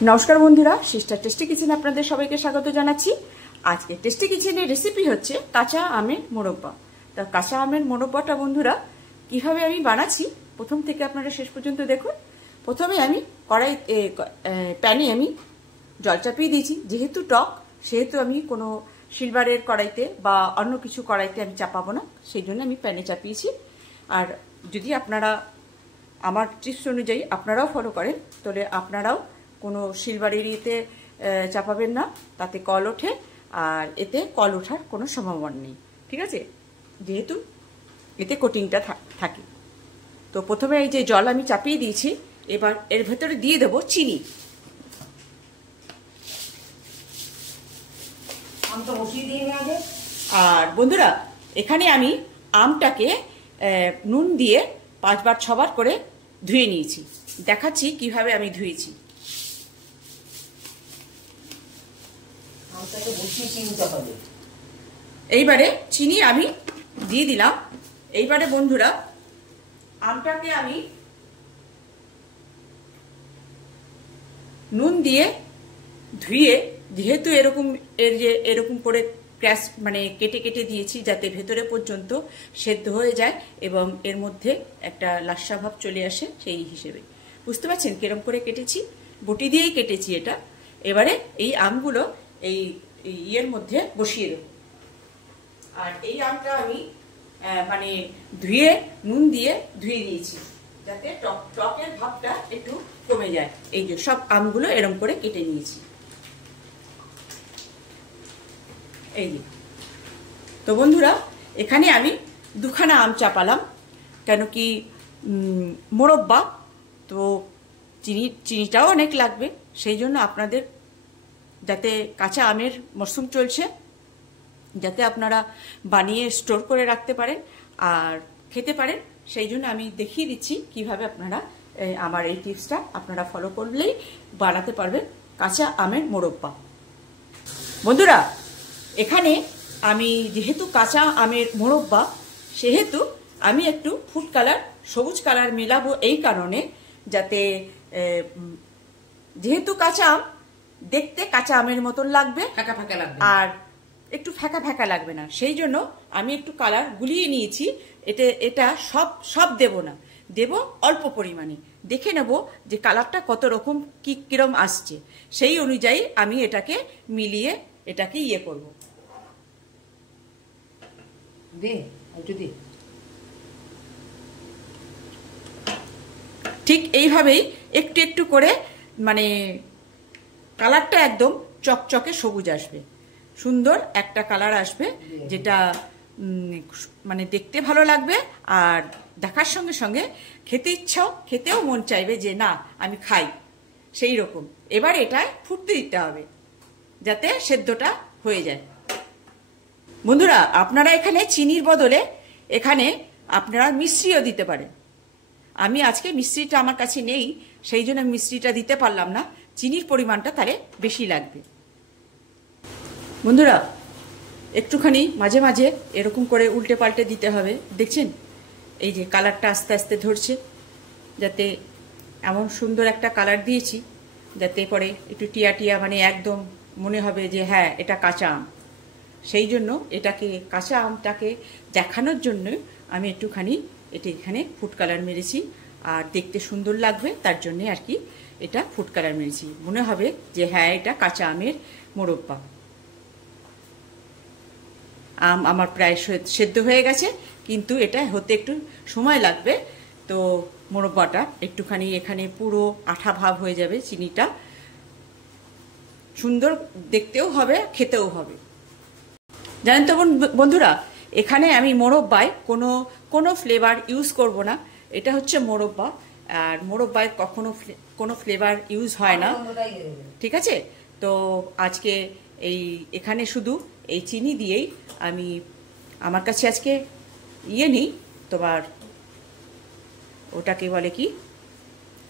নমস্কার বন্ধুরা, sister tasty কিচেনে আপনাদের সবাইকে স্বাগত জানাচ্ছি। আজকে টেস্টি কিচেনের রেসিপি হচ্ছে কাঁচা আমের মোরব্বা। তা কাঁচা আমের মোরব্বাটা বন্ধুরা কিভাবে আমি বানাচ্ছি প্রথম থেকে আপনারা শেষ পর্যন্ত দেখুন। প্রথমে আমি প্যানে আমি জল চাপিয়ে দিয়েছি। যেহেতু টক সেহেতু আমি কোনো সিলভারের কড়াইতে বা অন্য কিছু কড়াইতে আমি চাপাবো না, সেই জন্য আমি প্যানে চাপিয়েছি। আর যদি আপনারা আমার টিপস অনুযায়ী আপনারাও ফলো করেন তাহলে আপনারাও কোনো সিলভারের ইয়েতে চাপাবেন না, তাতে কল ওঠে। আর এতে কল ওঠার কোনো সম্ভাবনা নেই, ঠিক আছে, যেহেতু এতে কোটিংটা থাকে। তো প্রথমে এই যে জল আমি চাপিয়ে দিয়েছি, এবার এর ভেতরে দিয়ে দেবো চিনি। আর বন্ধুরা এখানে আমি আমটাকে নুন দিয়ে 5 বার 6 বার করে ধুয়ে নিয়েছি। দেখাচ্ছি কিভাবে আমি ধুয়েছি। এইবারে চিনি আমি দিয়ে দিলাম। এইবারে বন্ধুরা আমটাকে আমি নুন দিয়ে ধুয়ে, যেহেতু এরকম করে ক্র্যাশ মানে কেটে কেটে দিয়েছি যাতে ভেতরে পর্যন্ত সেদ্ধ হয়ে যায় এবং এর মধ্যে একটা লাসা ভাব চলে আসে, সেই হিসেবে বুঝতে পারছেন কিরম করে কেটেছি। বটি দিয়েই কেটেছি এটা। এবারে এই আমগুলো এই ইয়ের মধ্যে বসিয়ে দেব। আর এই আমটা আমি মানে ধুয়ে নুন দিয়ে ধুয়ে দিয়েছি যাতে টকের ভাবটা একটু কমে যায়। এই যে সব আমগুলো এরম করে কেটে নিয়েছি। এই যে তো বন্ধুরা এখানে আমি 2খানা আম চাপালাম, কেন কি মোরব্বা তো চিনিটাও অনেক লাগবে, সেই জন্য আপনাদের যাতে কাঁচা আমের মরশুম চলছে, যাতে আপনারা বানিয়ে স্টোর করে রাখতে পারেন আর খেতে পারেন, সেই জন্য আমি দেখিয়ে দিচ্ছি কিভাবে আপনারা আমার এই টিপসটা আপনারা ফলো করলেই বানাতে পারবেন কাঁচা আমের মোরব্বা। বন্ধুরা এখানে আমি যেহেতু কাঁচা আমের মোরব্বা, সেহেতু আমি একটু ফুড কালার, সবুজ কালার মেলাবো এই কারণে, যাতে যেহেতু কাঁচা আম দেখতে কাঁচা আমের মতন লাগবে, ফ্যাকা ফ্যাকা লাগবে, আর একটু ফ্যাকা ফ্যাকা লাগবে না, সেই জন্য আমি একটু কালার গুলিয়ে নিয়েছি। এটা সব দেব না, দেব অল্প পরিমাণে। দেখে নেব যে কালারটা কত রকম কিরম আসছে, সেই অনুযায়ী আমি এটাকে মিলিয়ে এটাকে ইয়ে করব। ঠিক এইভাবেই একটু একটু করে মানে কালারটা একদম চকচকে সবুজ আসবে, সুন্দর একটা কালার আসবে, যেটা মানে দেখতে ভালো লাগবে আর দেখার সঙ্গে সঙ্গে খেতেও মন চাইবে যে না আমি খাই, সেই রকম। এবার এটায় ফুটতে দিতে হবে যাতে সেদ্ধটা হয়ে যায়। বন্ধুরা আপনারা এখানে চিনির বদলে এখানে আপনারা মিশ্রিও দিতে পারেন। আমি আজকে মিশ্রিটা আমার কাছে নেই, সেই জন্য মিশ্রিটা দিতে পারলাম না, চিনির পরিমাণটা তাহলে বেশি লাগবে। বন্ধুরা একটুখানি মাঝে মাঝে এরকম করে উল্টে পাল্টে দিতে হবে। দেখছেন এই যে কালারটা আস্তে আস্তে ধরছে, যাতে এমন সুন্দর একটা কালার দিয়েছি যাতে পরে একটু টিয়া টিয়া মানে একদম মনে হবে যে হ্যাঁ এটা কাঁচা আম। সেই জন্য এটাকে কাঁচা আমটাকে দেখানোর জন্য আমি একটুখানি এখানে ফুড কালার মেরেছি, আর দেখতে সুন্দর লাগবে তার জন্যে আর কি এটা ফুড কালার মেরেছি, মনে হবে যে হ্যাঁ এটা কাঁচা আমের মোরব্বা। আম আমার প্রায় সেদ্ধ হয়ে গেছে, কিন্তু এটা হতে একটু সময় লাগবে। তো মোরব্বাটা একটুখানি এখানে পুরো আঠা ভাব হয়ে যাবে, চিনিটা সুন্দর দেখতেও হবে, খেতেও হবে। জানেন তো বন্ধুরা এখানে আমি মোরব্বায় কোনো ফ্লেভার ইউজ করব না। এটা হচ্ছে মোরব্বা, আর মোরব্বায় কখনো কোনো ফ্লেভার ইউজ হয় না, ঠিক আছে। তো আজকে এখানে শুধু এই চিনি দিয়েই আমি, আমার কাছে আজকে ইয়ে নেই, তোমার ওটাকে বলে কি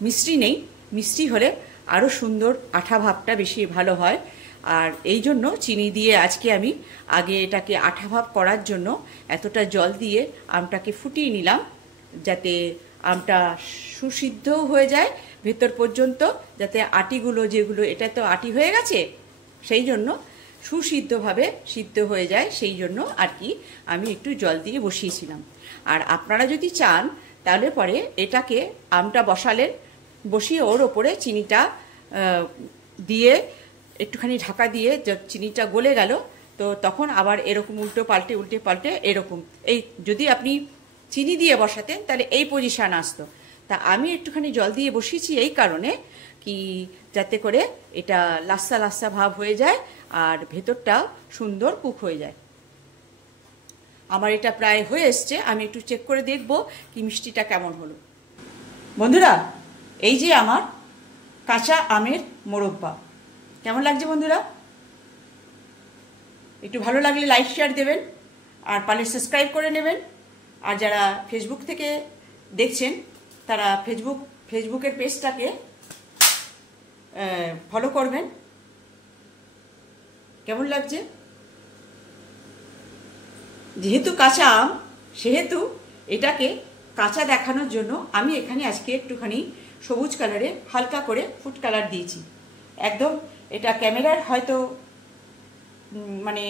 মিষ্টি নেই, মিষ্টি হলে আরও সুন্দর আঠা ভাবটা বেশি ভালো হয়। আর এই জন্য চিনি দিয়ে আজকে আমি আগে এটাকে আঠা ভাব করার জন্য এতটা জল দিয়ে আমটাকে ফুটিয়ে নিলাম, যাতে আমটা সুসিদ্ধও হয়ে যায়, ভেতর পর্যন্ত, যাতে আটিগুলো যেগুলো, এটা তো আটি হয়ে গেছে, সেই জন্য সুসিদ্ধভাবে সিদ্ধ হয়ে যায়, সেই জন্য আর কি আমি একটু জল দিয়ে বসিয়েছিলাম। আর আপনারা যদি চান তাহলে পরে এটাকে আমটা বসালেন, বসিয়ে ওর ওপরে চিনিটা দিয়ে একটুখানি ঢাকা দিয়ে চিনিটা গলে গেল, তো তখন আবার এরকম উল্টে পাল্টে এরকম, এই যদি আপনি চিনি দিয়ে বসাতেন তাহলে এই পজিশান আসতো। তা আমি একটুখানি জল দিয়ে বসিয়েছি এই কারণে কি, যাতে করে এটা লাস্সা লাস্সা ভাব হয়ে যায় আর ভেতরটা সুন্দর কুক হয়ে যায়। আমার এটা প্রায় হয়ে এসছে, আমি একটু চেক করে দেখব কি মিষ্টিটা কেমন হলো। বন্ধুরা, এই যে আমার কাঁচা আমের মোরব্বা, কেমন লাগছে বন্ধুরা? একটু ভালো লাগলে লাইক শেয়ার দেবেন, আর পারলে সাবস্ক্রাইব করে নেবেন। আর যারা ফেসবুক থেকে দেখছেন তারা ফেসবুকের পেজটাকে ফলো করবেন। কেমন লাগছে? যেহেতু কাঁচা আম, সেহেতু এটাকে কাঁচা দেখানোর জন্য আমি এখানে আজকে একটুখানি সবুজ কালারে হালকা করে ফুড কালার দিয়েছি। একদম এটা ক্যামেরার হয়তো মানে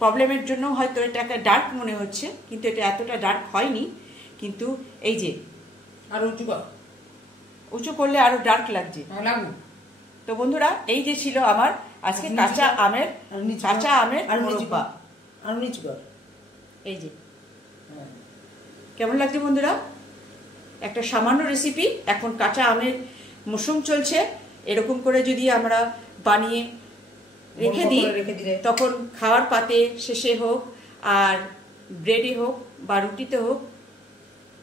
প্রবলেমের জন্য হয়তো এটাকে ডার্ক মনে হচ্ছে, কিন্তু এটা এতটা ডার্ক হয়নি। কিন্তু এই যে আরো উঁচু করলে আরো ডার্ক লাগছে। তো বন্ধুরা, এই যে ছিল আমার আজকে কাঁচা আমের মোরব্বা। এই যে কেমন লাগছে বন্ধুরা? একটা সামান্য রেসিপি, এখন কাঁচা আমের মৌসুম চলছে, এরকম করে যদি আমরা বানিয়ে রেখে দিই, তখন খাওয়ার পাতে শেষে হোক আর ব্রেডে হোক বা রুটিতে হোক,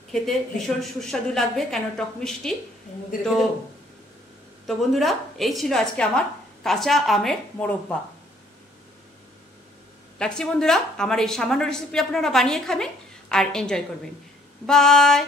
খেতে ভীষণ সুস্বাদু লাগবে, কেন টক মিষ্টি। তো বন্ধুরা, এই ছিল আজকে আমার কাঁচা আমের মোরব্বা। রাখছি বন্ধুরা, আমার এই সামান্য রেসিপি আপনারা বানিয়ে খাবেন আর এনজয় করবেন। বাই।